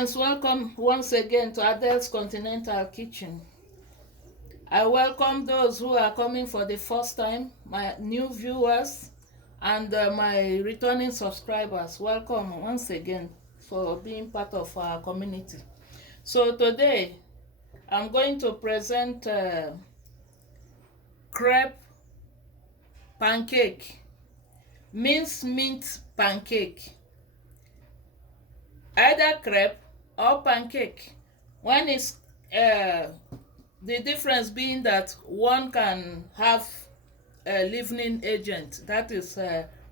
Friends, welcome once again to Adele's Continental Kitchen. I welcome those who are coming for the first time, my new viewers, and my returning subscribers. Welcome once again for being part of our community. So today, I'm going to present crepe pancake, minced meat pancake. Either crepe or pancake. One is the difference being that one can have a leavening agent, that is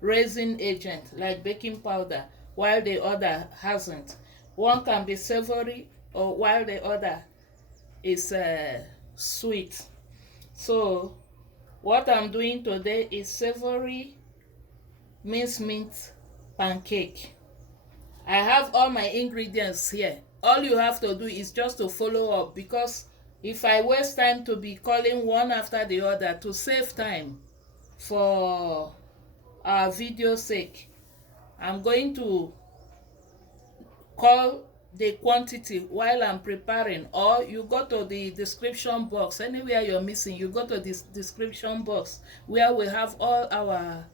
raising agent like baking powder, while the other hasn't. One can be savory, or while the other is sweet. So what I'm doing today is savory minced meat pancake. I have all my ingredients here. All you have to do is just to follow up, because if I waste time to be calling one after the other to save time for our video sake, I'm going to call the quantity while I'm preparing, or you go to the description box. Anywhere you're missing, you go to this description box where we have all our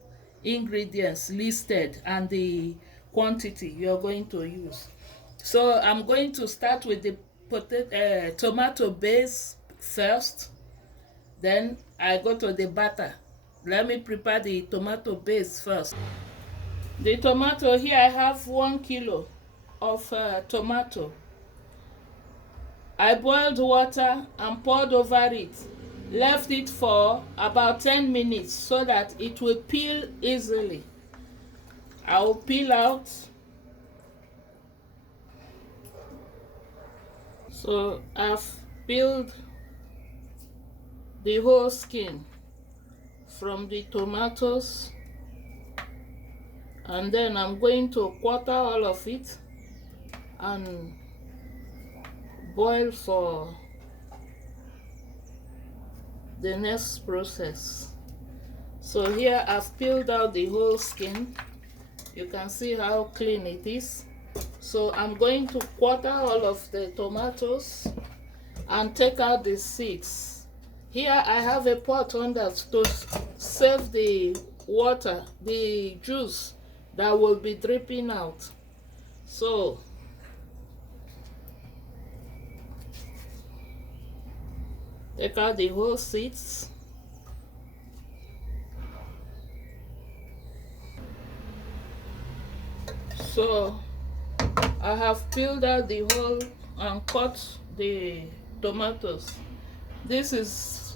ingredients listed and the quantity you're going to use. So I'm going to start with the tomato base first, then I go to the batter. Let me prepare the tomato base first. The tomato, here I have 1 kilo of tomato. I boiled water and poured over it, left it for about 10 minutes so that it will peel easily. I will peel out. So I've peeled the whole skin from the tomatoes, and then I'm going to quarter all of it and boil for the next process. So here I've peeled out the whole skin. You can see how clean it is. So I'm going to quarter all of the tomatoes and take out the seeds. Here I have a pot on that to save the water, the juice that will be dripping out. So take out the whole seeds. So I have peeled out the whole and cut the tomatoes. This is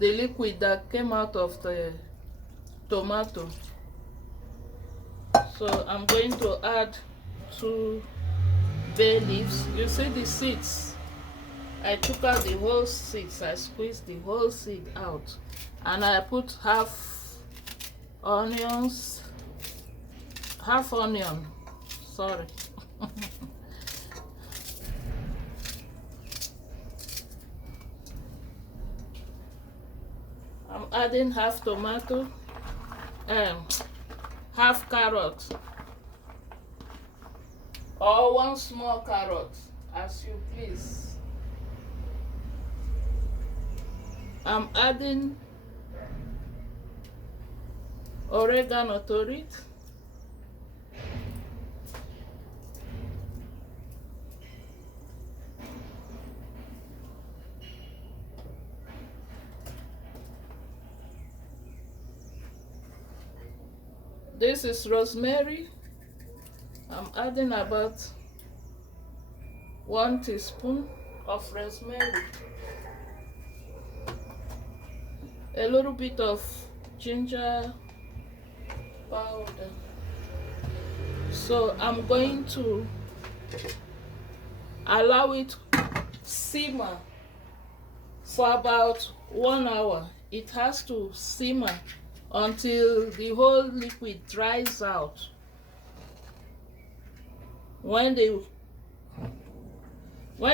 the liquid that came out of the tomato. So I'm going to add 2 bay leaves. You see the seeds? I took out the whole seeds. I squeezed the whole seed out, and I put half onion, sorry. I'm adding half tomato, half carrot, or 1 small carrot, as you please. I'm adding oregano to it. This is rosemary. I'm adding about 1 teaspoon of rosemary. A little bit of ginger powder. So I'm going to allow it simmer for about 1 hour. It has to simmer until the whole liquid dries out. When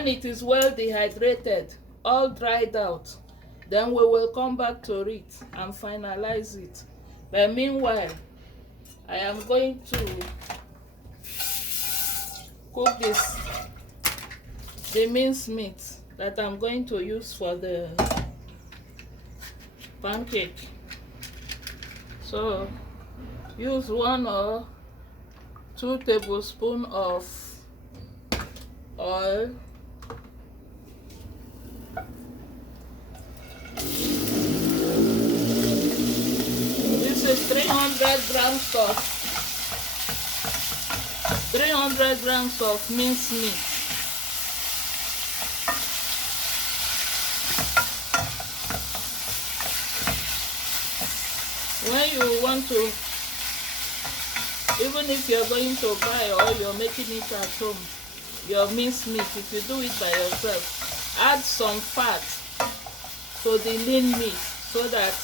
it is well dehydrated, all dried out, then we will come back to it and finalize it. But meanwhile, I am going to cook the minced meat that I'm going to use for the pancake. So use 1 or 2 tablespoons of oil. This is 300 grams of minced meat. When you want to, even if you're going to buy or you're making it at home, your minced meat, if you do it by yourself, add some fat to the lean meat so that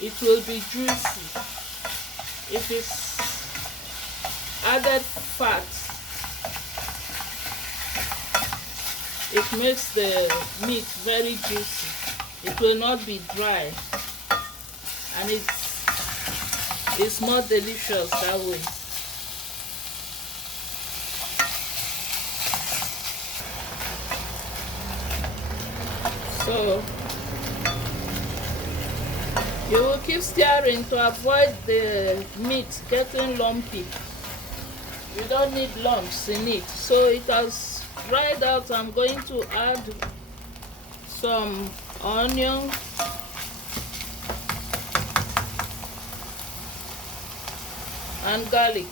it will be juicy. If it's added fat, it makes the meat very juicy. It will not be dry, and it's more delicious that way. So you will keep stirring to avoid the meat getting lumpy. You don't need lumps in it. So it has dried out. I'm going to add some onions and garlic.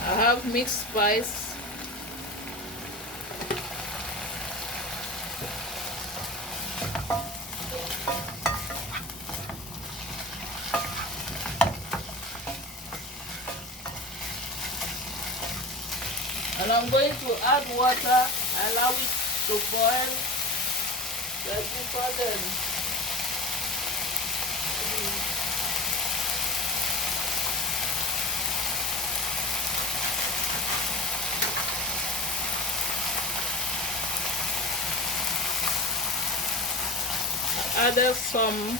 I have mixed spice. And I'm going to add water, allow it to boil. Then before then, added some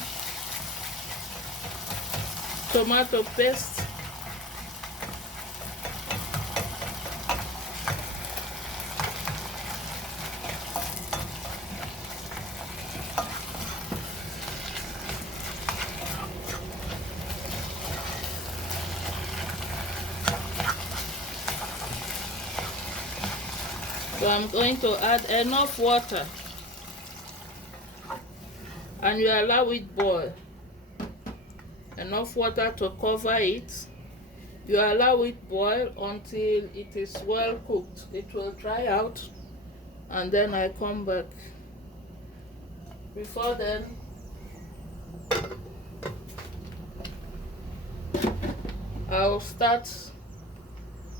tomato paste. So I'm going to add enough water, and you allow it boil. Enough water to cover it. You allow it boil until it is well cooked. It will dry out, and then I come back. Before then, I'll start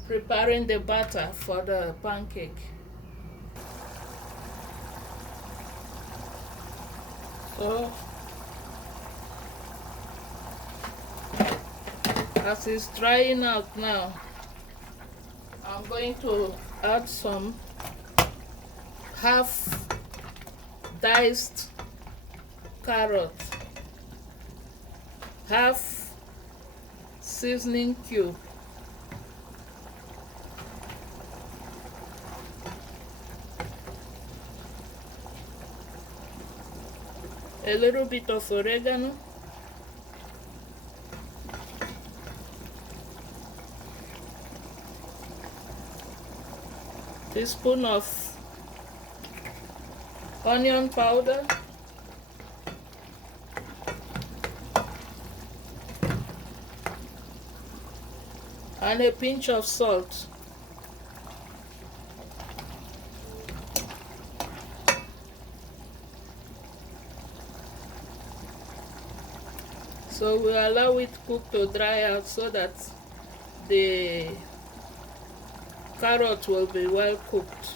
preparing the batter for the pancake. So as it's drying out now, I'm going to add some half diced carrot, half seasoning cube, a little bit of oregano, teaspoon of onion powder, and a pinch of salt. So we allow it cook to dry out so that the carrot will be well cooked.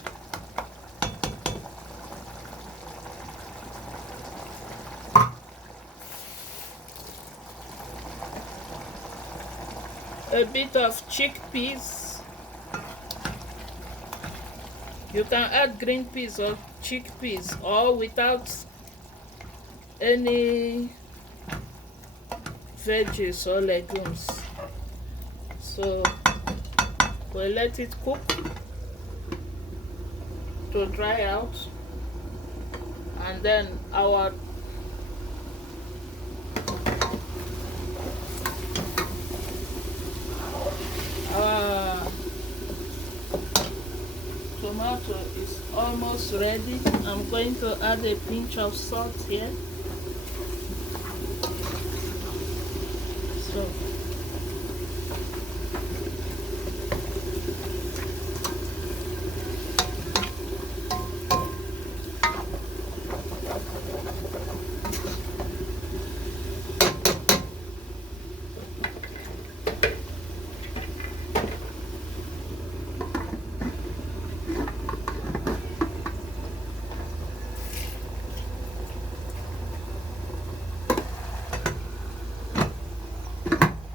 a bit of chickpeas. You can add green peas or chickpeas or without any veggies or legumes. So we'll let it cook to dry out, and then our tomato is almost ready. I'm going to add a pinch of salt here. So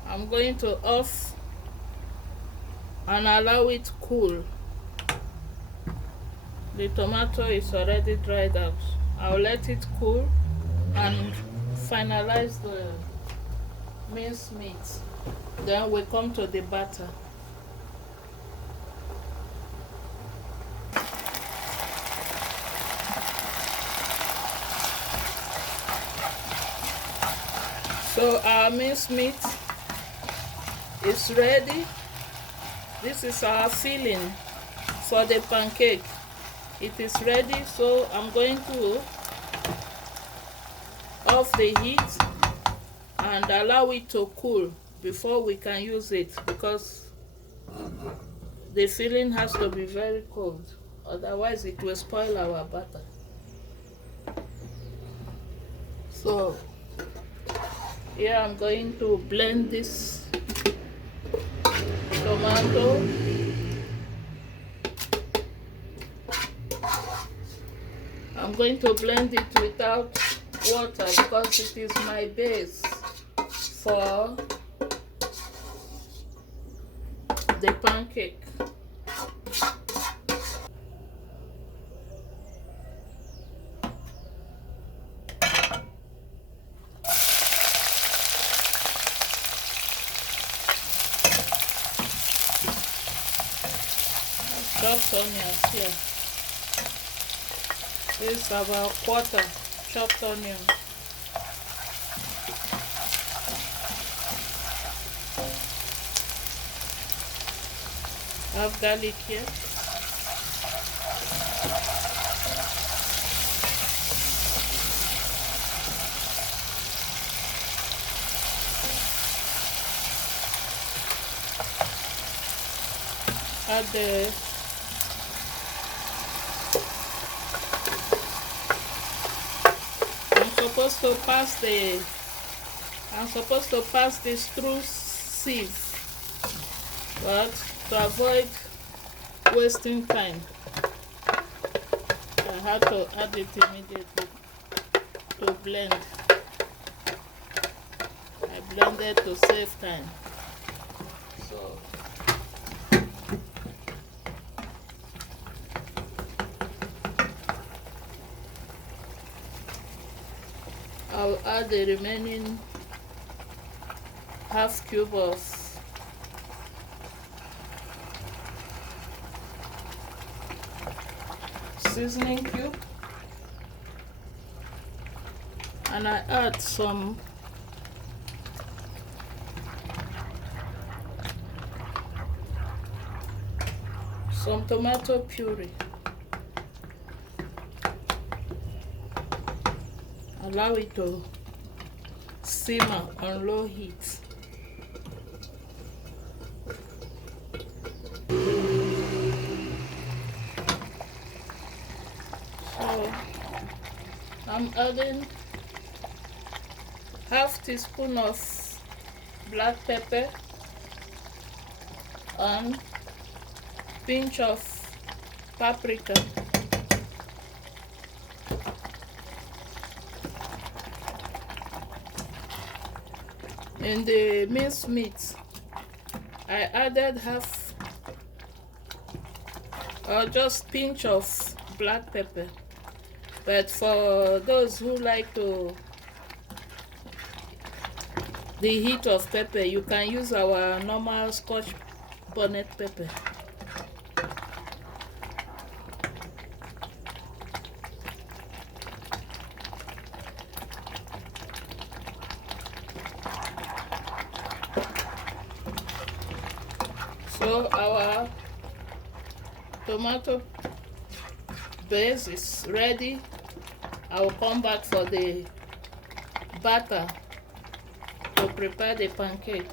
I'm going to off and allow it cool. The tomato is already dried out. I'll let it cool and finalize the minced meat. Then we come to the batter. So our minced meat is ready. This is our filling for the pancake. It is ready, so I'm going to off the heat and allow it to cool before we can use it, because the filling has to be very cold, otherwise it will spoil our batter. So here I'm going to blend this tomato. I'm going to blend it without water because it is my base for the pancake. Chopped onions here. This is about quarter chopped onion. I have garlic here. Add the I'm supposed to pass this through sieve, but to avoid wasting time, I had to add it immediately to blend. I blended to save time. So I'll add the remaining half cube of seasoning cube, and I add some tomato puree. Allow it to simmer on low heat. So I'm adding half teaspoon of black pepper and pinch of paprika. In the minced meat, I added half or just pinch of black pepper, but for those who like to the heat of pepper, you can use our normal Scotch bonnet pepper. So our tomato base is ready. I will come back for the batter to prepare the pancake.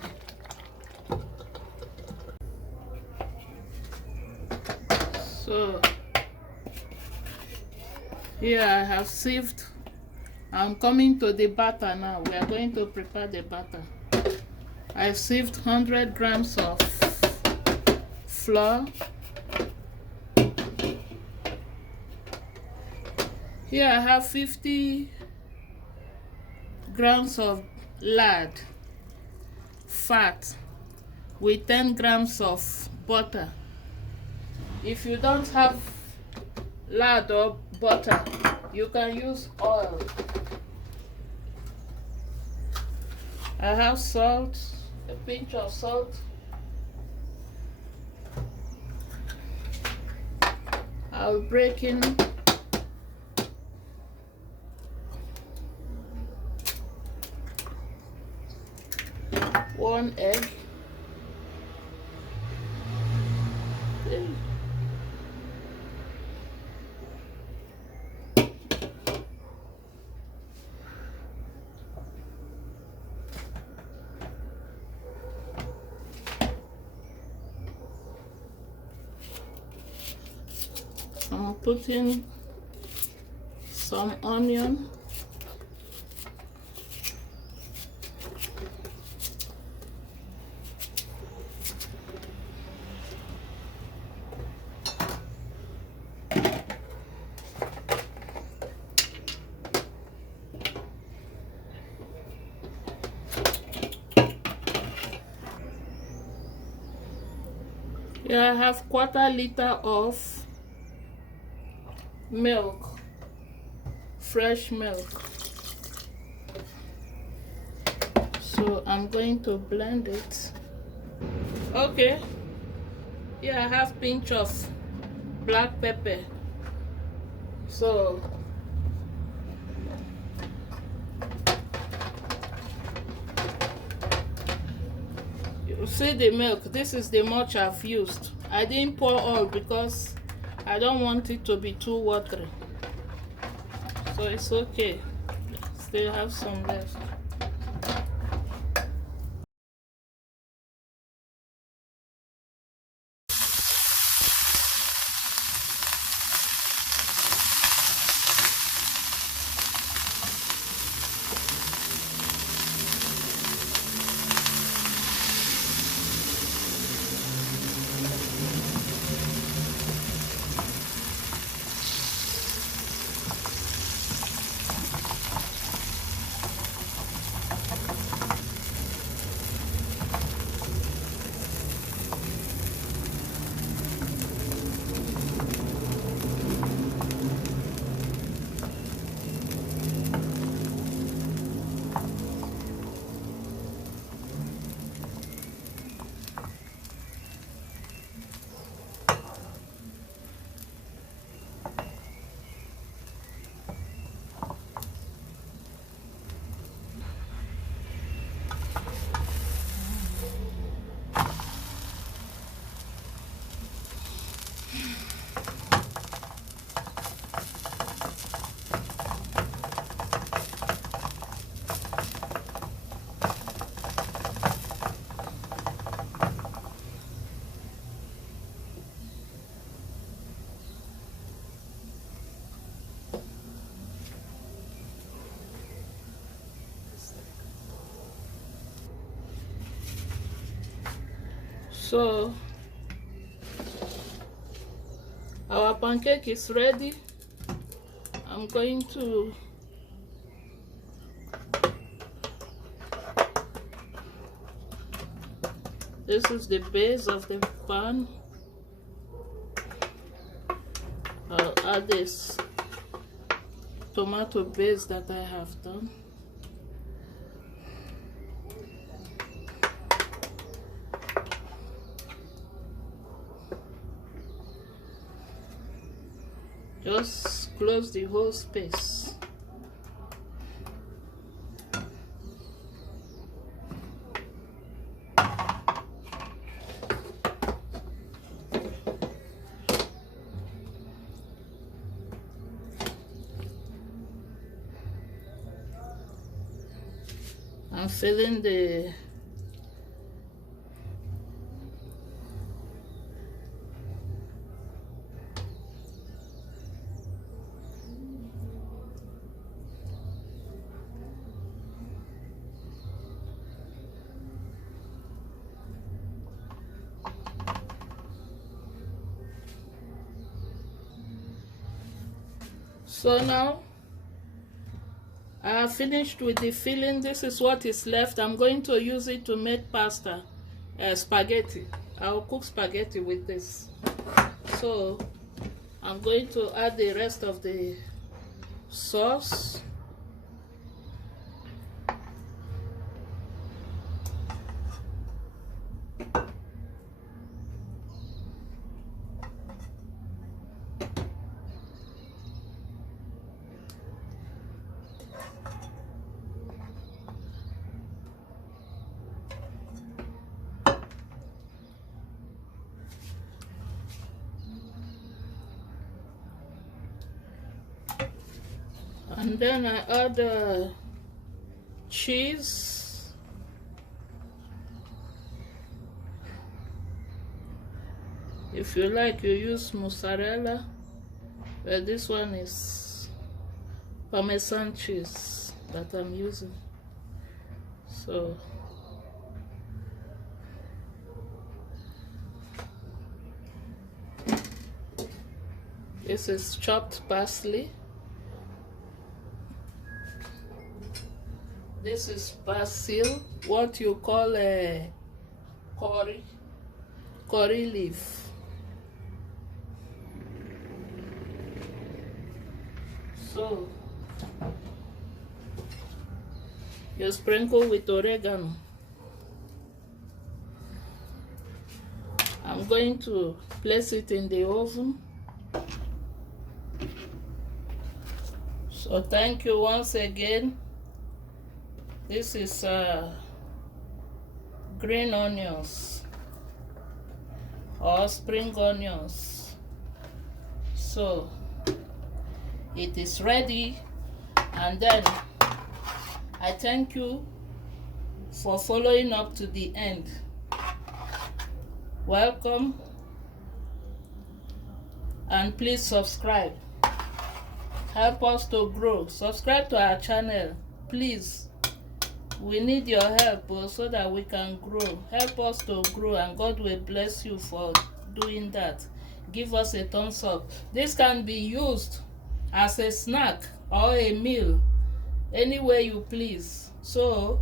So here I have sieved. I'm coming to the batter now. We are going to prepare the batter. I sieved 100 grams of flour. Here I have 50 grams of lard, fat, with 10 grams of butter. If you don't have lard or butter, you can use oil. I have salt, a pinch of salt. I'll break in 1 egg. I'm putting some onion. Here I have 1/4 liter of milk, fresh milk. So I'm going to blend it. Okay, here I have pinch of black pepper. So you see the milk, this is the much I've used. I didn't pour all because I don't want it to be too watery. So it's okay. Still have some left. So our pancake is ready. I'm going to This is the base of the pan. I'll add this tomato base that I have done. Just close the whole space. I'm filling the So now I have finished with the filling. This is what is left. I'm going to use it to make pasta, spaghetti. I'll cook spaghetti with this. So I'm going to add the rest of the sauce. And then I add cheese. If you like, you use mozzarella, but this one is Parmesan cheese that I'm using. So this is chopped parsley. This is basil, what you call a curry leaf. So you sprinkle with oregano. I'm going to place it in the oven. So thank you once again. This is green onions or spring onions. So it is ready, and then I thank you for following up to the end. Welcome, and please subscribe. Help us to grow. Subscribe to our channel, please. We need your help so that we can grow. Help us to grow, and God will bless you for doing that. Give us a thumbs up. This can be used as a snack or a meal, any way you please. So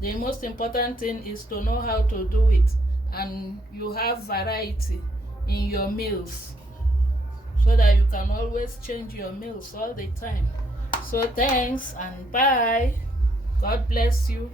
the most important thing is to know how to do it, and you have variety in your meals so that you can always change your meals all the time. So thanks and bye. God bless you.